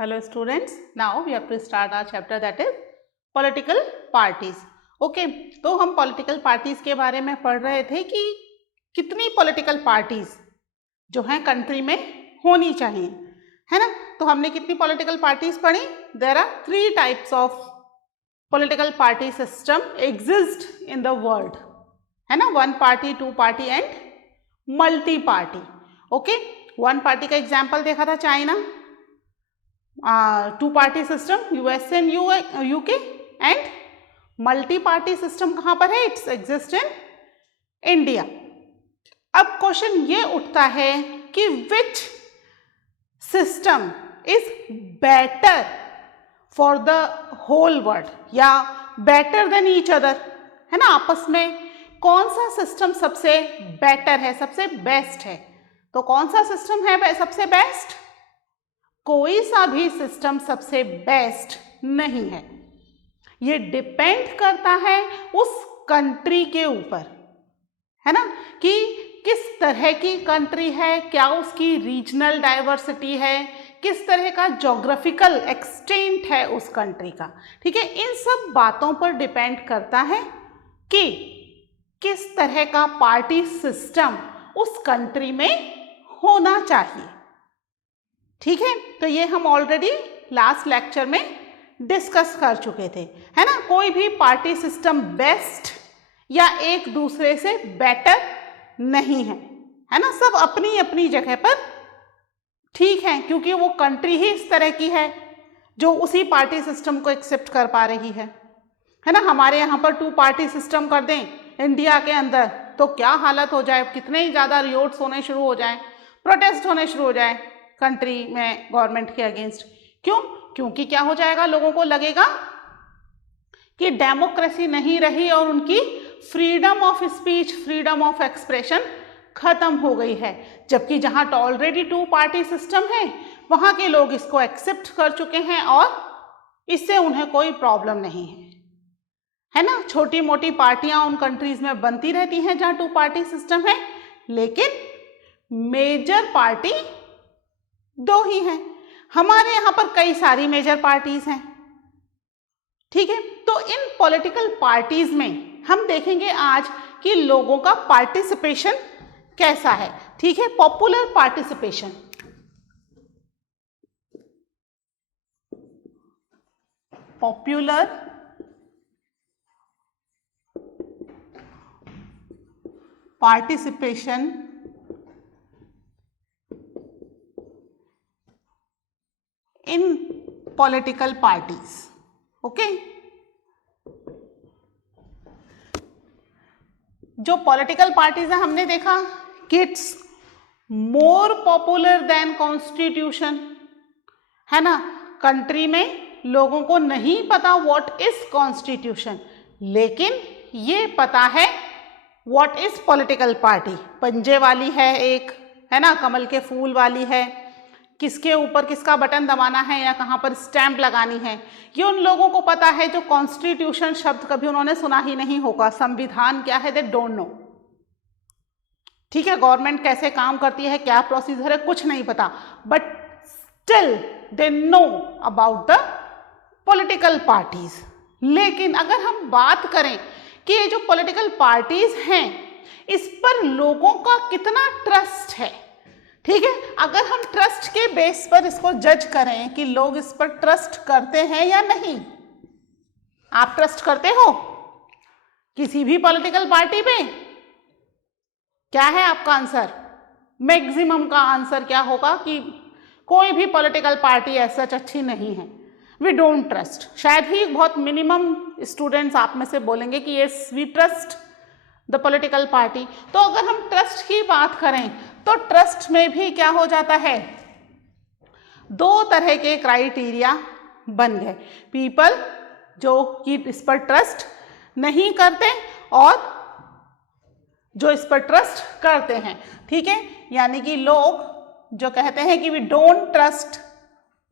Hello students, now we have to start our chapter that is political parties. Okay, तो हम political parties के बारे में पढ़ रहे थे कि कितनी political parties जो हैं country में होनी चाहिए, है ना। तो हमने कितनी political parties पढ़ी? There are 3 types of political party system exist in the world, है ना। 1 party, 2 party and multi party. Okay, 1 party का example देखा था China, 2 party system US and UK and multi party system कहाँ पर है? It's exist in India. अब question ये उठता है कि which system is better for the whole world या better than each other, है ना। आपस में कौन सा सिस्टम सबसे बेटर है, सबसे बेस्ट है? तो कौन सा सिस्टम है सबसे बेस्ट? कोई सा भी सिस्टम सबसे बेस्ट नहीं है। ये डिपेंड करता है उस कंट्री के ऊपर, है ना, कि किस तरह की कंट्री है, क्या उसकी रीजनल डाइवर्सिटी है, किस तरह का ज्योग्राफिकल एक्सटेंट है उस कंट्री का। ठीक है, इन सब बातों पर डिपेंड करता है कि किस तरह का पार्टी सिस्टम उस कंट्री में होना चाहिए। ठीक है, तो ये हम ऑलरेडी लास्ट लेक्चर में डिस्कस कर चुके थे, है ना। कोई भी पार्टी सिस्टम बेस्ट या एक दूसरे से बेटर नहीं है ना। सब अपनी अपनी जगह पर ठीक है, क्योंकि वो कंट्री ही इस तरह की है जो उसी पार्टी सिस्टम को एक्सेप्ट कर पा रही है ना। हमारे यहाँ पर 2 पार्टी सिस्टम कर दें इंडिया के अंदर तो क्या हालत हो जाए, कितने ही ज़्यादा रियोट्स होने शुरू हो जाएं, प्रोटेस्ट होने शुरू हो जाए कंट्री में गवर्नमेंट के अगेंस्ट। क्यों? क्योंकि क्या हो जाएगा, लोगों को लगेगा कि डेमोक्रेसी नहीं रही और उनकी freedom of speech, freedom of expression खत्म हो गई है। जबकि जहां ऑलरेडी 2 पार्टी सिस्टम है वहां के लोग इसको एक्सेप्ट कर चुके हैं और इससे उन्हें कोई प्रॉब्लम नहीं है ना। छोटी मोटी पार्टियां उन कंट्रीज में बनती रहती हैं जहां 2 पार्टी सिस्टम है, लेकिन मेजर पार्टी 2 ही हैं। हमारे यहाँ पर कई सारी मेजर पार्टीज हैं। ठीक है, तो इन पॉलिटिकल पार्टीज में हम देखेंगे आज कि लोगों का पार्टिसिपेशन कैसा है। ठीक है, popular participation. Popular participation in political parties. Okay, जो पॉलिटिकल पार्टीज है हमने देखा कि it's more popular than constitution, है ना। कंट्री में लोगों को नहीं पता व्हाट इज कॉन्स्टिट्यूशन, लेकिन ये पता है व्हाट इज पॉलिटिकल पार्टी। पंजे वाली है एक, है ना, कमल के फूल वाली है, किसके ऊपर किसका बटन दबाना है या कहाँ पर स्टैंप लगानी है, ये उन लोगों को पता है जो कॉन्स्टिट्यूशन शब्द कभी उन्होंने सुना ही नहीं होगा। संविधान क्या है, दे डोंट नो। ठीक है, गवर्नमेंट कैसे काम करती है, क्या प्रोसीजर है, कुछ नहीं पता, but still they know about the political parties. लेकिन अगर हम बात करें कि ये जो पॉलिटिकल पार्टीज हैं इस पर लोगों का कितना ट्रस्ट है, ठीक है, अगर हम ट्रस्ट के बेस पर इसको जज करें कि लोग इस पर ट्रस्ट करते हैं या नहीं। आप ट्रस्ट करते हो किसी भी पॉलिटिकल पार्टी पे? क्या है आपका आंसर? मैक्सिमम का आंसर क्या होगा कि कोई भी पॉलिटिकल पार्टी ऐसा अच्छी नहीं है, वी डोंट ट्रस्ट। शायद ही बहुत मिनिमम स्टूडेंट्स आप में से बोलेंगे कि yes we trust the political party. तो अगर हम ट्रस्ट की बात करें तो ट्रस्ट में भी क्या हो जाता है, 2 तरह के क्राइटेरिया बन गए। पीपल जो कि इस पर ट्रस्ट नहीं करते और जो इस पर ट्रस्ट करते हैं। ठीक है, यानी कि लोग जो कहते हैं कि वी डोंट ट्रस्ट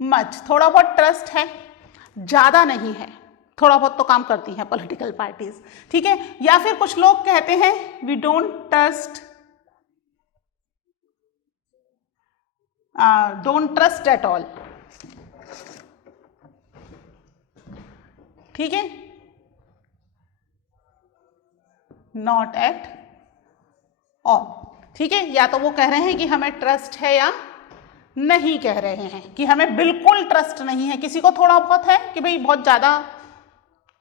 मच, थोड़ा बहुत ट्रस्ट है, ज़्यादा नहीं है, थोड़ा बहुत तो काम करती हैं पॉलिटिकल पार्टीज। ठीक है, या फिर कुछ लोग कहते हैं we don't trust at all. ठीक है, नॉट एट ऑल। ठीक है, या तो वो कह रहे हैं कि हमें ट्रस्ट है या नहीं कह रहे हैं कि हमें बिल्कुल ट्रस्ट नहीं है। किसी को थोड़ा बहुत है कि भाई बहुत ज्यादा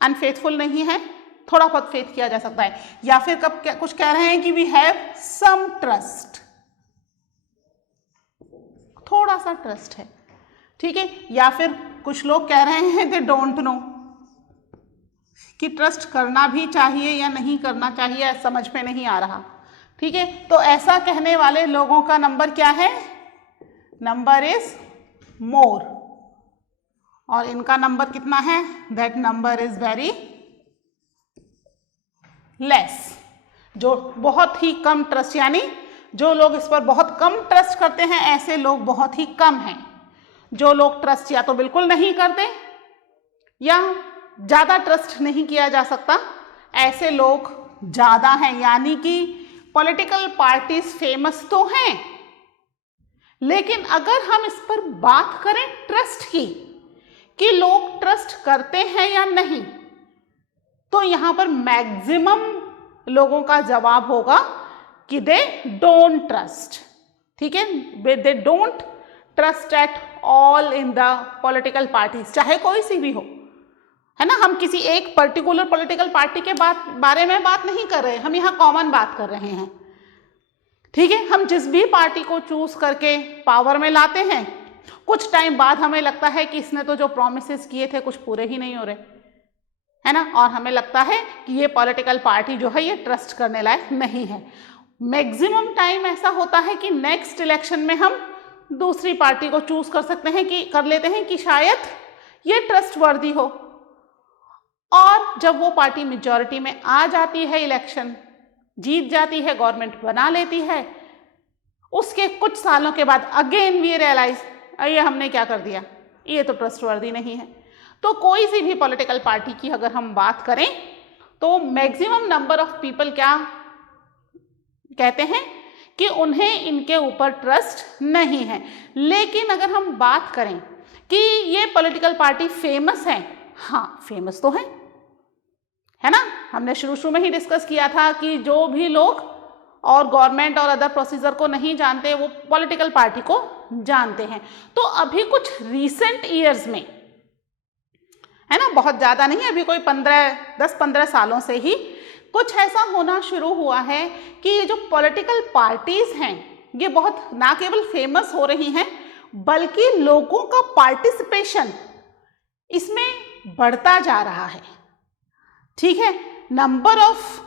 अनफेथफुल नहीं है, थोड़ा बहुत फेथ किया जा सकता है, या फिर कब कुछ कह रहे हैं कि वी हैव सम ट्रस्ट, थोड़ा सा ट्रस्ट है। ठीक है, या फिर कुछ लोग कह रहे हैं दे डोंट नो कि ट्रस्ट करना भी चाहिए या नहीं करना चाहिए, समझ में नहीं आ रहा। ठीक है, तो ऐसा कहने वाले लोगों का नंबर क्या है, नंबर इज मोर, और इनका नंबर कितना है, that number is very less. जो बहुत ही कम ट्रस्ट, यानी जो लोग इस पर बहुत कम ट्रस्ट करते हैं, ऐसे लोग बहुत ही कम हैं। जो लोग ट्रस्ट या तो बिल्कुल नहीं करते या ज्यादा ट्रस्ट नहीं किया जा सकता, ऐसे लोग ज्यादा हैं। यानी कि पॉलिटिकल पार्टीज फेमस तो हैं, लेकिन अगर हम इस पर बात करें ट्रस्ट की कि लोग ट्रस्ट करते हैं या नहीं, तो यहां पर मैक्सिमम लोगों का जवाब होगा कि दे डोंट ट्रस्ट। ठीक है, they don't trust at all in the political parties, चाहे कोई सी भी हो, है ना। हम किसी एक पर्टिकुलर पॉलिटिकल पार्टी के बारे में बात नहीं कर रहे, हम यहाँ कॉमन बात कर रहे हैं। ठीक है, हम जिस भी पार्टी को चूज करके पावर में लाते हैं, कुछ टाइम बाद हमें लगता है कि इसने तो जो प्रोमिसेस किए थे कुछ पूरे ही नहीं हो रहे, है ना, और हमें लगता है कि ये पॉलिटिकल पार्टी जो है ये ट्रस्ट करने लायक नहीं है। मैक्सिमम टाइम ऐसा होता है कि नेक्स्ट इलेक्शन में हम दूसरी पार्टी को चूज कर सकते हैं, कि कर लेते हैं कि शायद ये ट्रस्टवर्दी हो, और जब वो पार्टी मेजॉरिटी में आ जाती है, इलेक्शन जीत जाती है, गवर्नमेंट बना लेती है, उसके कुछ सालों के बाद अगेन वी रियलाइज ये हमने क्या कर दिया, ये तो ट्रस्टवर्दी नहीं है। तो कोई सी भी पॉलिटिकल पार्टी की अगर हम बात करें तो मैक्सिमम नंबर ऑफ पीपल क्या कहते हैं कि उन्हें इनके ऊपर ट्रस्ट नहीं है। लेकिन अगर हम बात करें कि ये पॉलिटिकल पार्टी फेमस है, हाँ फेमस तो है ना। हमने शुरू में ही डिस्कस किया था कि जो भी लोग और गवर्नमेंट और अदर प्रोसीजर को नहीं जानते वो पॉलिटिकल पार्टी को जानते हैं। तो अभी कुछ रीसेंट ईयर्स में, है ना, बहुत ज़्यादा नहीं, अभी कोई 10-15 सालों से ही कुछ ऐसा होना शुरू हुआ है कि ये जो पॉलिटिकल पार्टीज हैं ये बहुत ना केवल फेमस हो रही हैं, बल्कि लोगों का पार्टिसिपेशन इसमें बढ़ता जा रहा है। ठीक है, number of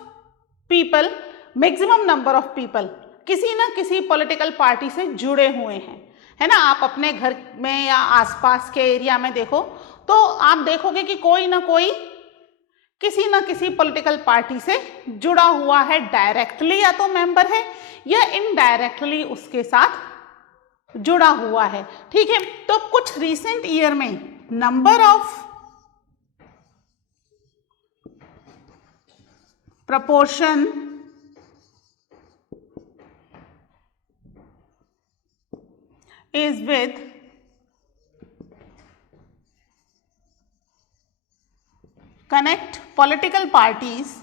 people, maximum number of people किसी ना किसी पॉलिटिकल पार्टी से जुड़े हुए हैं, है ना। आप अपने घर में या आसपास के एरिया में देखो तो आप देखोगे कि कोई ना कोई किसी ना किसी पॉलिटिकल पार्टी से जुड़ा हुआ है, डायरेक्टली या तो मेंबर है या इनडायरेक्टली उसके साथ जुड़ा हुआ है। ठीक है, तो कुछ रीसेंट ईयर में number of proportion is with connect political parties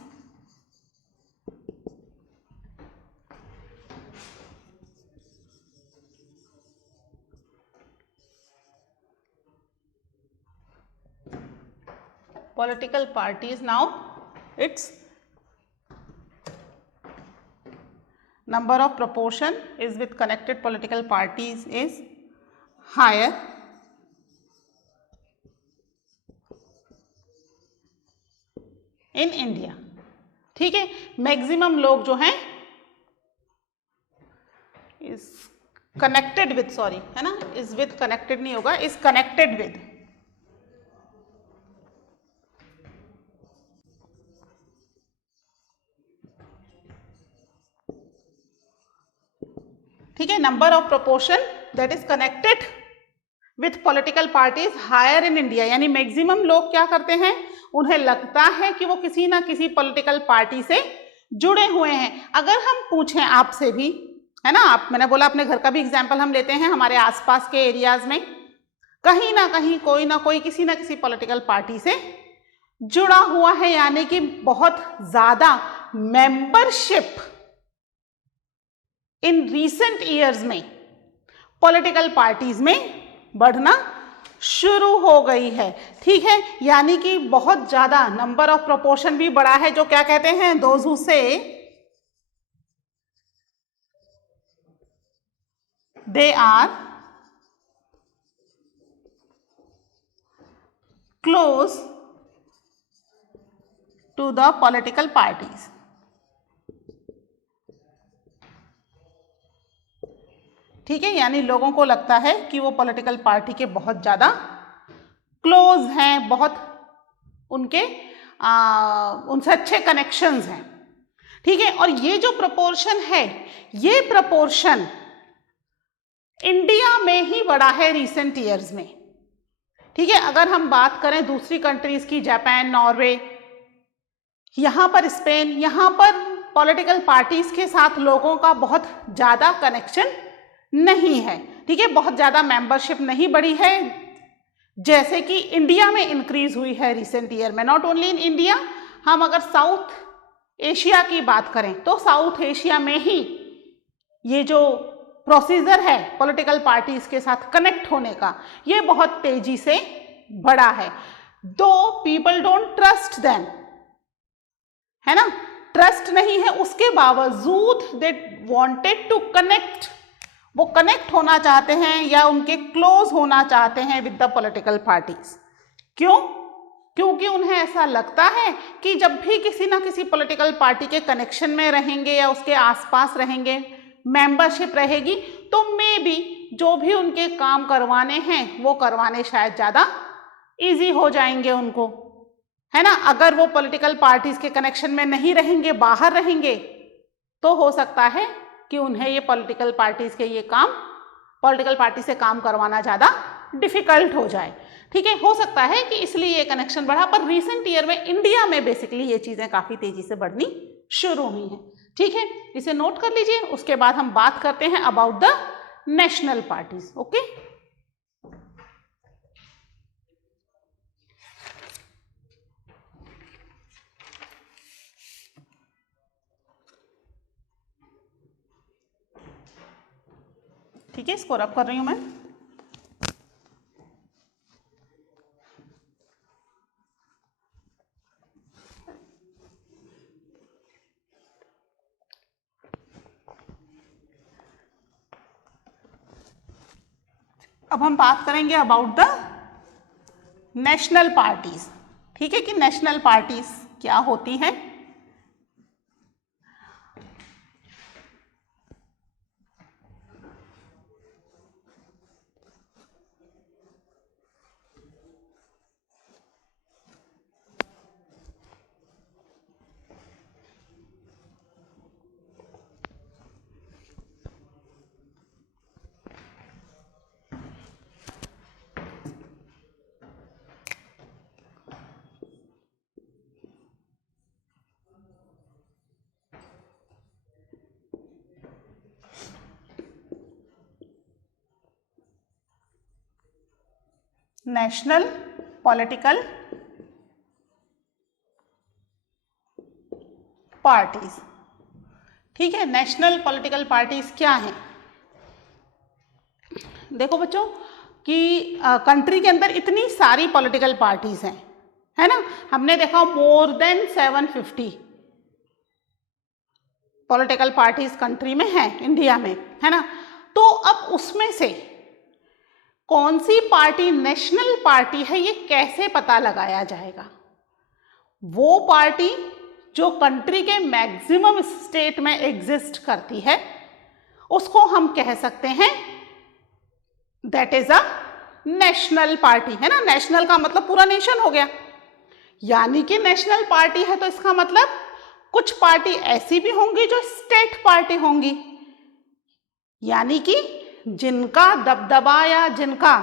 now its number of proportion is with connected political parties is higher in India। ठीक है, मैक्सिमम लोग जो हैं इज कनेक्टेड विद, सॉरी है ना, इज विद कनेक्टेड नहीं होगा, इज कनेक्टेड विद, ठीक है, number of proportion that is connected with political parties higher in India. यानी मैक्सिमम लोग क्या करते हैं, उन्हें लगता है कि वो किसी ना किसी पॉलिटिकल पार्टी से जुड़े हुए हैं। अगर हम पूछें आपसे भी, है ना, आप, मैंने बोला अपने घर का भी एग्जाम्पल हम लेते हैं, हमारे आसपास के एरियाज में कहीं ना कहीं कोई ना कोई किसी ना किसी पॉलिटिकल पार्टी से जुड़ा हुआ है, यानी कि बहुत ज्यादा मेंबरशिप इन रीसेंट ईयर्स में पॉलिटिकल पार्टीज में बढ़ना शुरू हो गई है। ठीक है, यानी कि बहुत ज्यादा नंबर ऑफ प्रोपोर्शन भी बढ़ा है, जो क्या कहते हैं, those who say they are close to the political parties. ठीक है, यानी लोगों को लगता है कि वो पॉलिटिकल पार्टी के बहुत ज़्यादा क्लोज हैं, बहुत उनके उनसे अच्छे कनेक्शंस हैं। ठीक है, और ये जो प्रपोर्शन है, ये प्रपोर्शन इंडिया में ही बढ़ा है रिसेंट ईयर्स में। ठीक है, अगर हम बात करें दूसरी कंट्रीज की, जापान, नॉर्वे, यहाँ पर स्पेन, यहाँ पर पॉलिटिकल पार्टीज के साथ लोगों का बहुत ज़्यादा कनेक्शन नहीं है। ठीक है, बहुत ज़्यादा मेंबरशिप नहीं बढ़ी है जैसे कि इंडिया में इंक्रीज हुई है रिसेंट ईयर में। नॉट ओनली इन इंडिया, हम अगर साउथ एशिया की बात करें तो साउथ एशिया में ही ये जो प्रोसीजर है पॉलिटिकल पार्टीज के साथ कनेक्ट होने का, ये बहुत तेजी से बढ़ा है। दो पीपल डोंट ट्रस्ट देम, है ना, ट्रस्ट नहीं है, उसके बावजूद दे वांटेड टू कनेक्ट, वो कनेक्ट होना चाहते हैं या उनके क्लोज होना चाहते हैं विद द पॉलिटिकल पार्टीज। क्यों? क्योंकि उन्हें ऐसा लगता है कि जब भी किसी ना किसी पॉलिटिकल पार्टी के कनेक्शन में रहेंगे या उसके आसपास रहेंगे, मेंबरशिप रहेगी, तो मे बी जो भी उनके काम करवाने हैं वो करवाने शायद ज़्यादा इजी हो जाएंगे उनको, है ना। अगर वो पॉलिटिकल पार्टीज के कनेक्शन में नहीं रहेंगे, बाहर रहेंगे, तो हो सकता है कि उन्हें ये पॉलिटिकल पार्टीज के ये काम, पॉलिटिकल पार्टी से काम करवाना ज़्यादा डिफिकल्ट हो जाए। ठीक है, हो सकता है कि इसलिए ये कनेक्शन बढ़ा, पर रीसेंट ईयर में इंडिया में बेसिकली ये चीज़ें काफ़ी तेज़ी से बढ़नी शुरू हुई हैं। ठीक है, इसे नोट कर लीजिए। उसके बाद हम बात करते हैं about the national parties. Okay, ठीक है, इसको रब कर रही हूं मैं। अब हम बात करेंगे अबाउट द नेशनल पार्टीज। ठीक है, कि नेशनल पार्टीज क्या होती हैं। National political parties. ठीक है, नेशनल पॉलिटिकल पार्टीज क्या हैं? देखो बच्चों कि कंट्री के अंदर इतनी सारी पॉलिटिकल पार्टीज हैं, है ना। हमने देखा more than 750 political parties country में है, इंडिया में, है ना। तो अब उसमें से कौन सी पार्टी नेशनल पार्टी है, ये कैसे पता लगाया जाएगा? वो पार्टी जो कंट्री के मैक्सिमम स्टेट में एग्जिस्ट करती है, उसको हम कह सकते हैं that is a national party, है ना। नेशनल का मतलब पूरा नेशन हो गया, यानी कि नेशनल पार्टी है तो इसका मतलब कुछ पार्टी ऐसी भी होंगी जो स्टेट पार्टी होंगी, यानी कि जिनका दबदबा या जिनका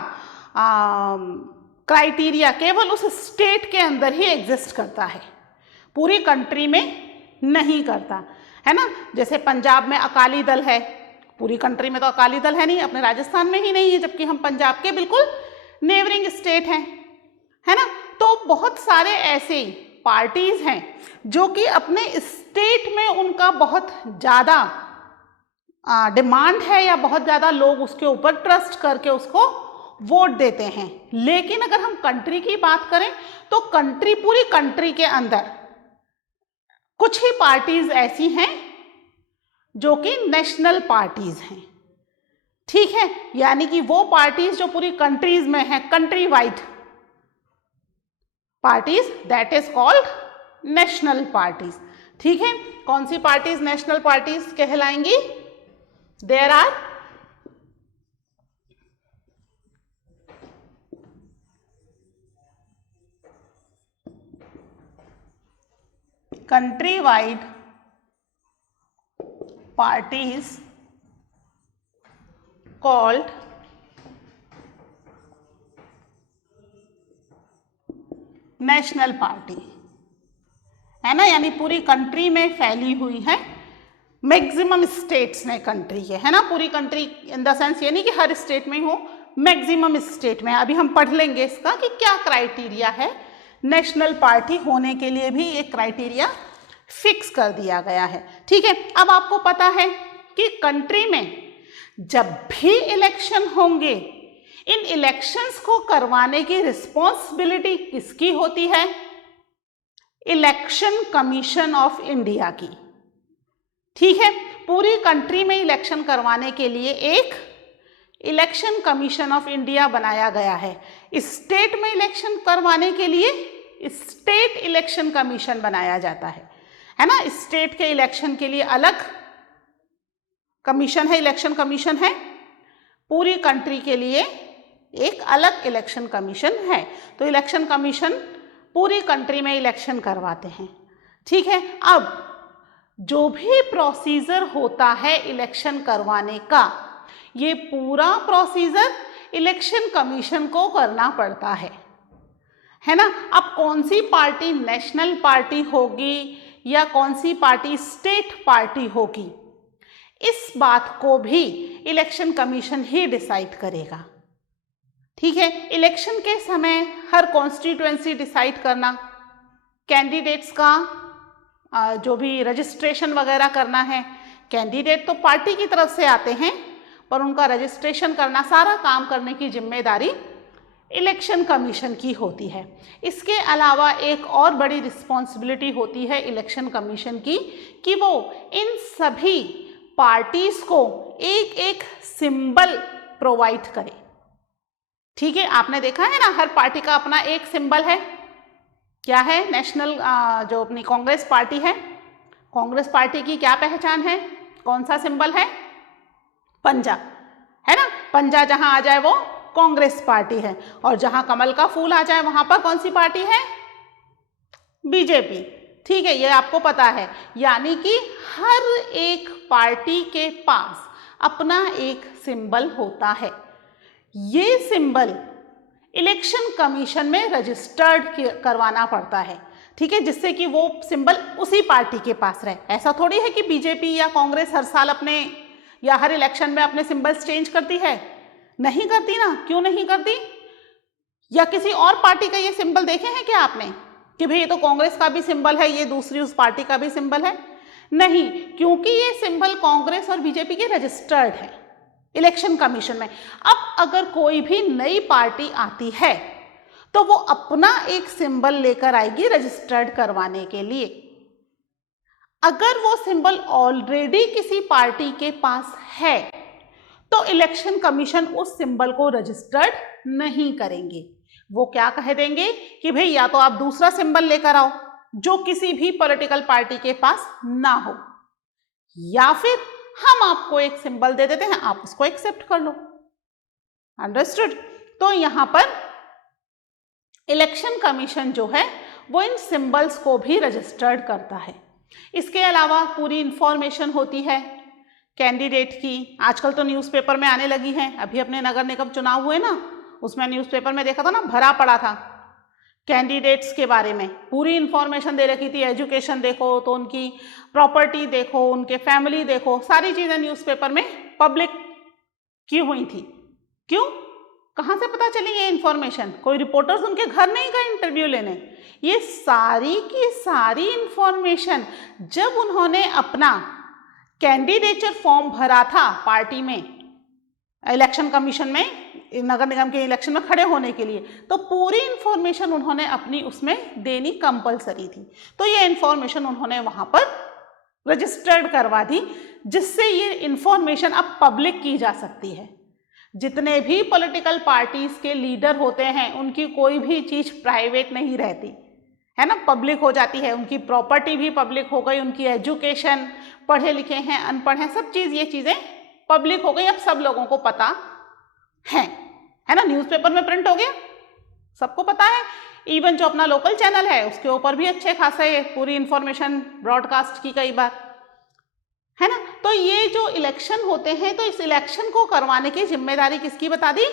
क्राइटेरिया केवल उस स्टेट के अंदर ही एग्जिस्ट करता है, पूरी कंट्री में नहीं करता, है ना। जैसे पंजाब में अकाली दल है, पूरी कंट्री में तो अकाली दल है नहीं, अपने राजस्थान में ही नहीं है, जबकि हम पंजाब के बिल्कुल नेबरिंग स्टेट हैं, है ना। तो बहुत सारे ऐसे पार्टीज हैं जो कि अपने स्टेट में उनका बहुत ज़्यादा डिमांड है या बहुत ज़्यादा लोग उसके ऊपर ट्रस्ट करके उसको वोट देते हैं। लेकिन अगर हम कंट्री की बात करें तो पूरी कंट्री के अंदर कुछ ही पार्टीज ऐसी हैं जो कि नेशनल पार्टीज हैं। ठीक है, यानी कि वो पार्टीज जो पूरी कंट्रीज में है, country wide parties, that is called national parties. ठीक है, कौन सी पार्टीज नेशनल पार्टीज कहलाएंगी? There are country wide parties called national party, है ना, यानी पूरी कंट्री में फैली हुई है, मैक्सिमम स्टेट्स में कंट्री के, है ना, पूरी कंट्री इन द सेंस ये नहीं कि हर स्टेट में हो, मैक्सिमम स्टेट में। अभी हम पढ़ लेंगे इसका कि क्या क्राइटेरिया है, नेशनल पार्टी होने के लिए भी एक क्राइटेरिया फिक्स कर दिया गया है। ठीक है, अब आपको पता है कि कंट्री में जब भी इलेक्शन होंगे, इन इलेक्शंस को करवाने की रिस्पॉन्सिबिलिटी किसकी होती है? इलेक्शन कमीशन ऑफ इंडिया की। ठीक है, पूरी कंट्री में इलेक्शन करवाने के लिए एक इलेक्शन कमीशन ऑफ इंडिया बनाया गया है। स्टेट में इलेक्शन करवाने के लिए स्टेट इलेक्शन कमीशन बनाया जाता है ना। स्टेट के इलेक्शन के लिए अलग कमीशन है, इलेक्शन कमीशन है, पूरी कंट्री के लिए एक अलग इलेक्शन कमीशन है। तो इलेक्शन कमीशन पूरी कंट्री में इलेक्शन करवाते हैं। ठीक है, अब जो भी प्रोसीजर होता है इलेक्शन करवाने का, ये पूरा प्रोसीजर इलेक्शन कमीशन को करना पड़ता है ना। अब कौन सी पार्टी नेशनल पार्टी होगी या कौन सी पार्टी स्टेट पार्टी होगी, इस बात को भी इलेक्शन कमीशन ही डिसाइड करेगा। ठीक है, इलेक्शन के समय हर कॉन्स्टिट्यूएंसी डिसाइड करना, कैंडिडेट्स का जो भी रजिस्ट्रेशन वगैरह करना है, कैंडिडेट तो पार्टी की तरफ से आते हैं पर उनका रजिस्ट्रेशन करना, सारा काम करने की जिम्मेदारी इलेक्शन कमीशन की होती है। इसके अलावा एक और बड़ी रिस्पॉन्सिबिलिटी होती है इलेक्शन कमीशन की कि वो इन सभी पार्टीज को एक एक सिंबल प्रोवाइड करे। ठीक है, आपने देखा है ना, हर पार्टी का अपना एक सिंबल है। क्या है? नेशनल जो अपनी कांग्रेस पार्टी है, कांग्रेस पार्टी की क्या पहचान है, कौन सा सिंबल है? पंजा, है ना। पंजा जहां आ जाए वो कांग्रेस पार्टी है, और जहां कमल का फूल आ जाए वहां पर कौन सी पार्टी है? बीजेपी। ठीक है, ये आपको पता है। यानी कि हर एक पार्टी के पास अपना एक सिंबल होता है। ये सिंबल इलेक्शन कमीशन में रजिस्टर्ड करवाना पड़ता है। ठीक है, जिससे कि वो सिंबल उसी पार्टी के पास रहे। ऐसा थोड़ी है कि बीजेपी या कांग्रेस हर साल अपने या हर इलेक्शन में अपने सिंबल्स चेंज करती है, नहीं करती ना। क्यों नहीं करती? या किसी और पार्टी का ये सिंबल देखे हैं क्या आपने कि भाई ये तो कांग्रेस का भी सिंबल है, ये दूसरी उस पार्टी का भी सिंबल है? नहीं, क्योंकि ये सिंबल कांग्रेस और बीजेपी के रजिस्टर्ड है इलेक्शन कमीशन में। अब अगर कोई भी नई पार्टी आती है तो वो अपना एक सिंबल लेकर आएगी रजिस्टर्ड करवाने के लिए। अगर वो सिंबल ऑलरेडी किसी पार्टी के पास है तो इलेक्शन कमीशन उस सिंबल को रजिस्टर्ड नहीं करेंगे। वो क्या कह देंगे कि भाई या तो आप दूसरा सिंबल लेकर आओ जो किसी भी पॉलिटिकल पार्टी के पास ना हो, या फिर हम आपको एक सिंबल दे देते हैं, आप उसको एक्सेप्ट कर लो। अंडरस्टूड? तो यहां पर इलेक्शन कमीशन जो है वो इन सिंबल्स को भी रजिस्टर्ड करता है। इसके अलावा पूरी इंफॉर्मेशन होती है कैंडिडेट की। आजकल तो न्यूज़पेपर में आने लगी है। अभी अपने नगर निगम चुनाव हुए ना, उसमें न्यूज़पेपर में देखा था ना, भरा पड़ा था कैंडिडेट्स के बारे में। पूरी इंफॉर्मेशन दे रखी थी। एजुकेशन देखो तो उनकी प्रॉपर्टी देखो, उनके फैमिली देखो, सारी चीज़ें न्यूज़पेपर में पब्लिक की हुई थी। क्यों? कहाँ से पता चली ये इंफॉर्मेशन? कोई रिपोर्टर्स उनके घर नहीं गए इंटरव्यू लेने। ये सारी की सारी इंफॉर्मेशन जब उन्होंने अपना कैंडिडेचर फॉर्म भरा था पार्टी में, इलेक्शन कमीशन में, नगर निगम के इलेक्शन में खड़े होने के लिए, तो पूरी इंफॉर्मेशन उन्होंने अपनी उसमें देनी कंपलसरी थी। तो ये इंफॉर्मेशन उन्होंने वहाँ पर रजिस्टर्ड करवा दी, जिससे ये इंफॉर्मेशन अब पब्लिक की जा सकती है। जितने भी पॉलिटिकल पार्टीज के लीडर होते हैं उनकी कोई भी चीज़ प्राइवेट नहीं रहती है ना, पब्लिक हो जाती है। उनकी प्रॉपर्टी भी पब्लिक हो गई, उनकी एजुकेशन, पढ़े लिखे हैं अनपढ़ हैं, सब चीज़ ये चीज़ें पब्लिक हो गई, अब सब लोगों को पता है ना। न्यूज़पेपर में प्रिंट हो गया, सबको पता है। इवन जो अपना लोकल चैनल है उसके ऊपर भी अच्छे खासे पूरी इंफॉर्मेशन ब्रॉडकास्ट की कई बार, है ना। तो ये जो इलेक्शन होते हैं, तो इस इलेक्शन को करवाने की जिम्मेदारी किसकी बता दी?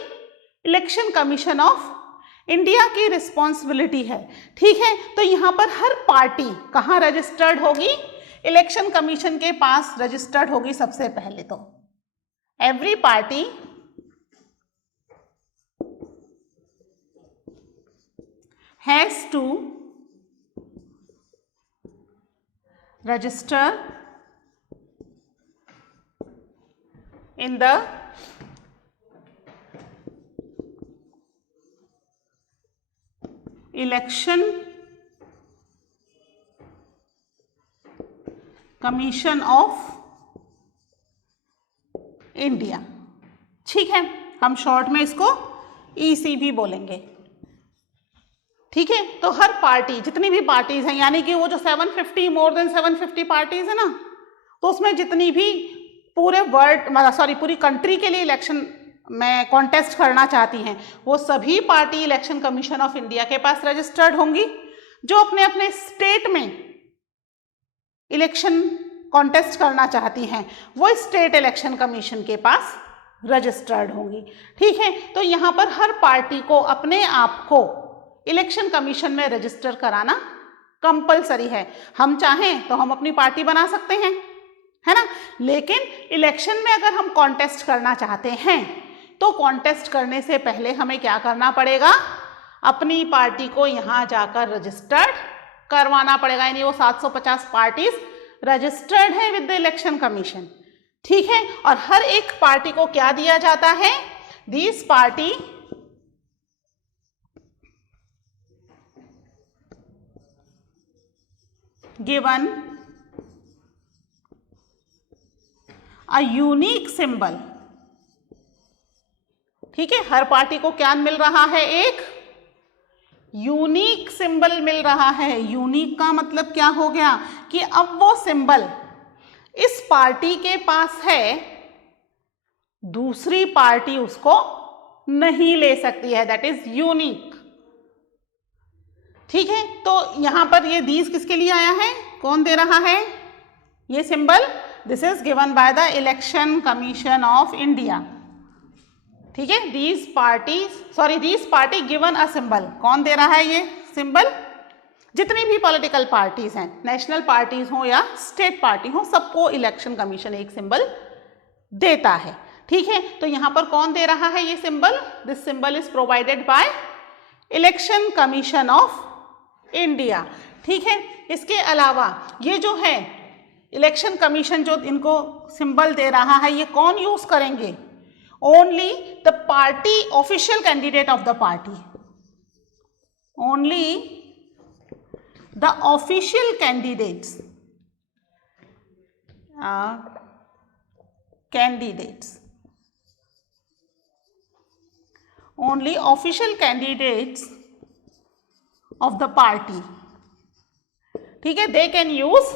इलेक्शन कमीशन ऑफ इंडिया की रिस्पॉन्सिबिलिटी है। ठीक है, तो यहाँ पर हर पार्टी कहाँ रजिस्टर्ड होगी? इलेक्शन कमीशन के पास रजिस्टर्ड होगी। सबसे पहले तो every party has to register in the election commission of India. ठीक है, हम शॉर्ट में इसको EC भी बोलेंगे। ठीक है, तो हर पार्टी, जितनी भी पार्टीज हैं, यानी कि वो जो 750 मोर देन 750 पार्टीज है ना, तो उसमें जितनी भी पूरे पूरी कंट्री के लिए इलेक्शन में कॉन्टेस्ट करना चाहती हैं, वो सभी party election commission of India के पास रजिस्टर्ड होंगी। जो अपने अपने स्टेट में इलेक्शन कॉन्टेस्ट करना चाहती हैं वो स्टेट इलेक्शन कमीशन के पास रजिस्टर्ड होंगी। ठीक है, तो यहाँ पर हर पार्टी को अपने आप को इलेक्शन कमीशन में रजिस्टर कराना कंपलसरी है। हम चाहें तो हम अपनी पार्टी बना सकते हैं, है ना, लेकिन इलेक्शन में अगर हम कॉन्टेस्ट करना चाहते हैं तो कॉन्टेस्ट करने से पहले हमें क्या करना पड़ेगा? अपनी पार्टी को यहाँ जाकर रजिस्टर्ड करवाना पड़ेगा। यानी वो 750 पार्टीज रजिस्टर्ड है विद द इलेक्शन कमीशन। ठीक है, और हर एक पार्टी को क्या दिया जाता है? This party given a unique symbol। ठीक है, हर पार्टी को क्या मिल रहा है? एक यूनिक सिंबल मिल रहा है। यूनिक का मतलब क्या हो गया कि अब वो सिंबल इस पार्टी के पास है, दूसरी पार्टी उसको नहीं ले सकती है, दैट इज यूनिक। ठीक है, तो यहां पर ये दीज किसके लिए आया है? कौन दे रहा है ये symbol? This is given by the election commission of India. ठीक है, these party given a symbol. कौन दे रहा है ये सिंबल? जितनी भी पॉलिटिकल पार्टीज हैं, नेशनल पार्टीज हो या स्टेट पार्टी हो, सबको इलेक्शन कमीशन एक सिंबल देता है। ठीक है, तो यहां पर कौन दे रहा है ये symbol? This symbol is provided by election commission of India. ठीक है, इसके अलावा ये जो है इलेक्शन कमीशन जो इनको सिंबल दे रहा है, ये कौन यूज करेंगे? Only the party official candidate of the party. Only the official candidates only official candidates of the party। ठीक है, they can use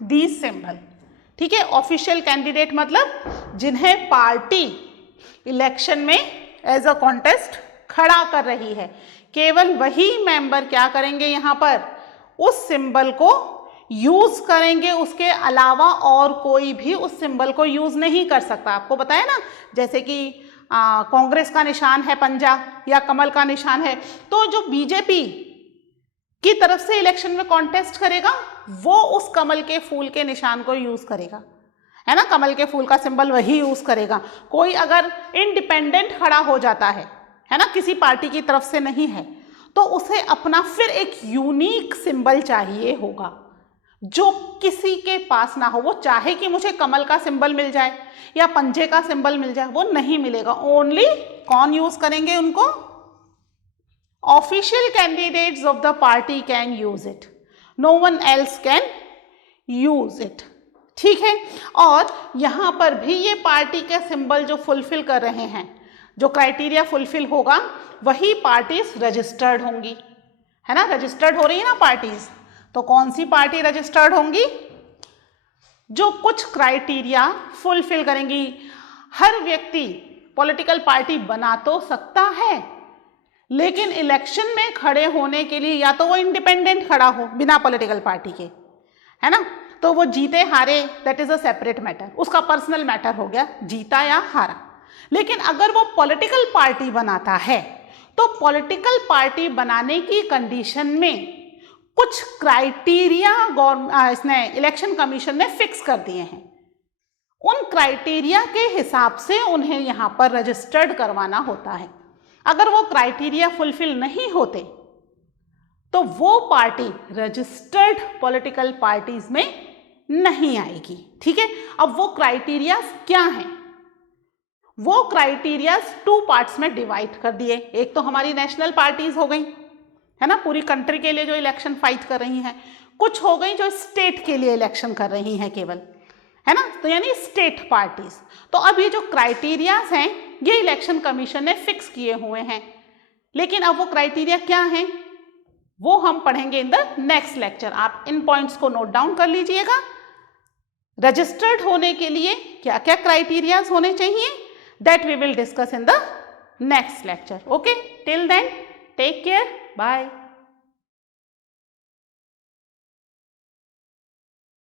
these symbol। ठीक है, ऑफिशियल कैंडिडेट मतलब जिन्हें पार्टी इलेक्शन में एज अ कॉन्टेस्ट खड़ा कर रही है, केवल वही मेंबर क्या करेंगे? यहाँ पर उस सिंबल को यूज करेंगे, उसके अलावा और कोई भी उस सिंबल को यूज नहीं कर सकता। आपको बताया ना, जैसे कि कांग्रेस का निशान है पंजा या कमल का निशान है, तो जो बीजेपी की तरफ से इलेक्शन में कॉन्टेस्ट करेगा वो उस कमल के फूल के निशान को यूज करेगा, है ना, कमल के फूल का सिंबल वही यूज करेगा। कोई अगर इंडिपेंडेंट खड़ा हो जाता है ना, किसी पार्टी की तरफ से नहीं है, तो उसे अपना फिर एक यूनिक सिंबल चाहिए होगा जो किसी के पास ना हो। वो चाहे कि मुझे कमल का सिंबल मिल जाए या पंजे का सिंबल मिल जाए, वो नहीं मिलेगा। ओनली कौन यूज करेंगे उनको? Official candidates of the party can use it, no one else can use it. ठीक है, और यहां पर भी ये पार्टी के सिंबल जो फुलफिल कर रहे हैं, जो क्राइटेरिया फुलफिल होगा, वही पार्टीज रजिस्टर्ड होंगी, है ना, रजिस्टर्ड हो रही है ना पार्टीज। तो कौन सी पार्टी रजिस्टर्ड होंगी? जो कुछ क्राइटेरिया फुलफिल करेंगी। हर व्यक्ति पॉलिटिकल पार्टी बना तो सकता है, लेकिन इलेक्शन में खड़े होने के लिए या तो वो इंडिपेंडेंट खड़ा हो बिना पॉलिटिकल पार्टी के, है ना, तो वो जीते हारे that is a separate matter, उसका पर्सनल मैटर हो गया, जीता या हारा। लेकिन अगर वो पॉलिटिकल पार्टी बनाता है तो पॉलिटिकल पार्टी बनाने की कंडीशन में कुछ क्राइटेरिया इसने इलेक्शन कमीशन ने फिक्स कर दिए हैं। उन क्राइटेरिया के हिसाब से उन्हें यहाँ पर रजिस्टर्ड करवाना होता है। अगर वो क्राइटेरिया फुलफिल नहीं होते तो वो पार्टी रजिस्टर्ड पॉलिटिकल पार्टीज में नहीं आएगी। ठीक है, अब वो क्राइटेरिया क्या हैं? वो क्राइटेरिया 2 पार्ट्स में डिवाइड कर दिए। एक तो हमारी नेशनल पार्टीज हो गई, है ना, पूरी कंट्री के लिए जो इलेक्शन फाइट कर रही हैं, कुछ हो गई जो स्टेट के लिए इलेक्शन कर रही हैं केवल, है ना, तो यानी स्टेट पार्टीज। तो अब ये जो क्राइटेरियाज हैं ये इलेक्शन कमीशन ने फिक्स किए हुए हैं, लेकिन अब वो क्राइटेरिया क्या हैं वो हम पढ़ेंगे इन द नेक्स्ट लेक्चर। आप इन पॉइंट्स को नोट डाउन कर लीजिएगा। रजिस्टर्ड होने के लिए क्या क्या क्राइटेरियाज होने चाहिए, that we will discuss in the next lecture. Okay, till then take care, bye.